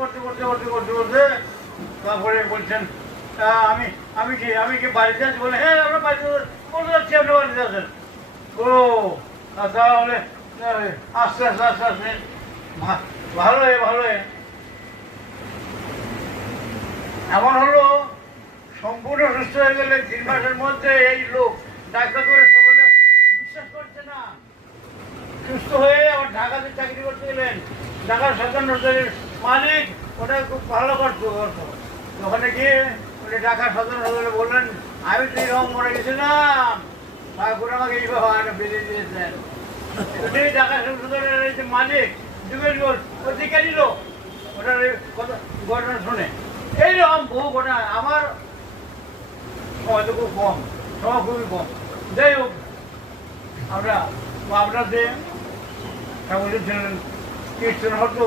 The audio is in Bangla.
করতে তারপরে বলছেন আমি আমি কি বাড়িতে আছি বলে হ্যাঁ আমরা বাড়িতে বলে যাচ্ছি আপনি বাড়িতে আছেন ও তাহলে আস্তে আস্তে আস্তে আস্তে ভালো এমন হলো সম্পূর্ণ সুস্থ হয়ে গেলে 3 মাসের মধ্যে এই লোক ডাক্তার করে সকলে বিশ্বাস করছে না সুস্থ হয়ে আবার ঢাকাতে চাকরি করতে গেলেন ঢাকার সরকার হোটেলের মালিক ওটা খুব ভালো করতো ওখানে গিয়ে উনি ঢাকার সদর হোটেলে বললেন আমি তো এরকম মরে গেছিলাম ঠাকুর আমাকে এইভাবে বেরিয়ে দিয়েছেন ঢাকা সদরের এই যে মালিক যুগের ওদিকে নিল ওটার ঘটনা শুনে এইরকম বহু ঘটনা আমার সময় তো খুব কম সময় খুবই কম যাই হোক আমরা আপনাদের ঠাকুর ছিলেন কীর্তন হতো